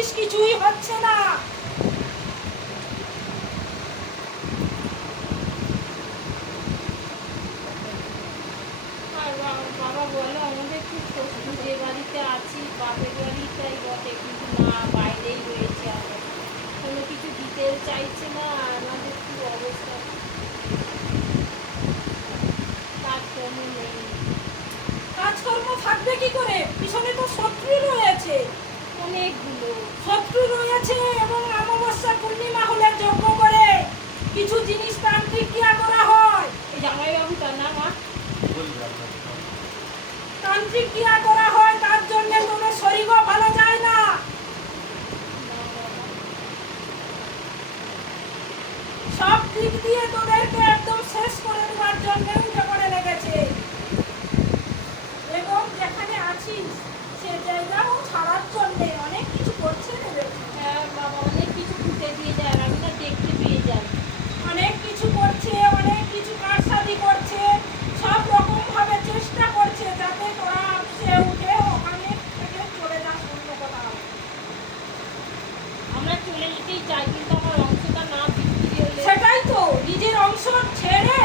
করছিস, কিছুই হচ্ছে না। বাবা বলো আমাদের খুব কষ্ট, যে বাড়িতে আছি বাপের বাড়িটাই বটে, কিন্তু না বাইরেই রয়েছে, আমার কোনো কিছু দিতেও চাইছে না। আমাদের কি অবস্থা, কাজকর্ম নেই। কাজকর্ম থাকবে কি করে? পিছনে তো শত্রু রয়েছে, অনেকগুলো শত্রু রয়েছে। এবং অমাবস্যা পূর্ণিমা হলে যজ্ঞ করে কিছু জিনিস তান্ত্রিক ক্রিয়া করা হয়। এই জামাইবাবুটার নাম তান্ত্রিক ক্রিয়া করা হয়, তার জন্য তোদের শরীরও ভালো যায় না। সব দিক দিয়ে তোদেরকে একদম শেষ করে দেওয়ার জন্য উঠে পড়ে লেগেছে। এবং যেখানে আছিস সে জায়গাও ছাড়ার জন্য অনেক কিছু করছে দেবে। হ্যাঁ বাবা অনেক কিছু খুঁজে দিয়ে যায়, আমি না দেখতে পেয়ে যাই। অনেক কিছু করছে, অনেক কিছু কারসাজি করছে, সব রকম ভাবে চেষ্টা করছে যাতে তোরা সে উঠে ওখানে থেকে চলে যাস অন্য কোথাও। আমরা চলে যেতেই চাই, কিন্তু আমার অংশটা না বিক্রি হলে। সেটাই তো, নিজের অংশ ছেড়ে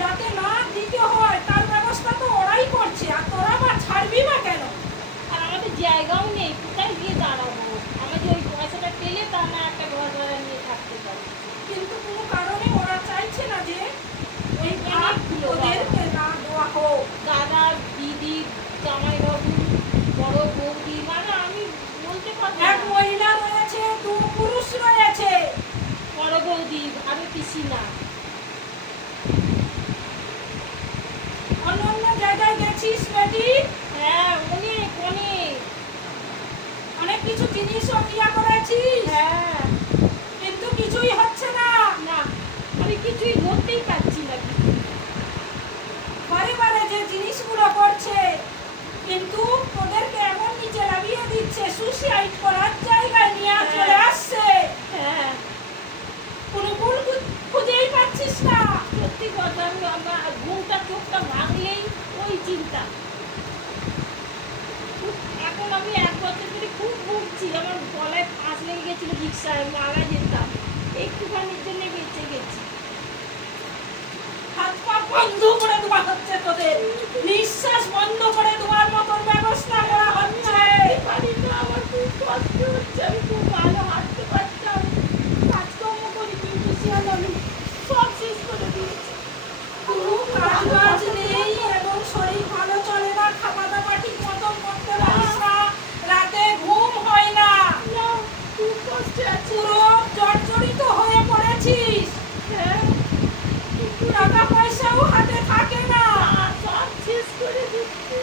যাতে না দিতে হয় তার ব্যবস্থা তো ওরাই করছে, আর তোরা বা ছাড়বি বা কেন? আর আমাদের জায়গাও নেই, কোথায় গিয়ে দাঁড়াবো? আমাদের ওই পয়সাটা পেলে তা না একটা ঘর ভাড়া নিয়ে থাকতে পারি। কিন্তু কোনো কারণে ওরা চাইছে না যে ওই ভাগ ওদেরকে না দেওয়া হোক। দাদা দিদি জামাইবাবু বড় বৌদি, মানে আমি বলতে পারবো এক না। মহিলা রয়েছে, দু পুরুষ রয়েছে। বড় বৌদি আরো পিসি না। অন্য অন্য জায়গায় গেছিস বেটি, হ্যাঁ অনেক অনেক অনেক কিছু জিনিসও ক্রিয়া করেছিস, হ্যাঁ, কিন্তু কিছুই হচ্ছে না। না আমি কিছুই ধরতেই পারছি না কিছু। বারে বারে যে জিনিসগুলো করছে, কিন্তু তোদেরকে এমন নিচে লাগিয়ে দিচ্ছে, সুসাইড করার জায়গায় নিয়ে চলে আসছে। হ্যাঁ কোনো ভুল খুঁজেই পাচ্ছিস না। সত্যি কথা, আমি আমার ঘুমটা চোখটা ভাঙলেই ওই চিন্তা। এখন আমি 1 বছর ধরে খুব ভুগছি, আমার গলায় ফাঁস লেগে গেছিল, রিক্সায় মারা যেতাম, একটুখানির জন্য বেঁচে গেছি। হাত পা বন্ধ করে দেওয়া হচ্ছে তোদের, নিঃশ্বাস বন্ধ করে দেওয়ার মতন ব্যবস্থা করা হচ্ছে। পারি না, আমার খুব কষ্ট হচ্ছে, আমি খুব ভালো হাঁটতে পারতাম, কাজকর্ম করি, কিন্তু শিয়াল আমি সব শেষ করে দিয়েছি। কোনো কাজ বাজ নেই এবং শরীর ভালো চলে না, খাওয়া দাওয়া ঠিক মতন করতে পারিস না, রাতে ঘুম হয় না, না, খুব কষ্টে আছি। পুরো জর্জরিত হয়ে পড়েছিস। হ্যাঁ, টাকা পয়সাও হাতে থাকে না। সব শেষ করে দিচ্ছি।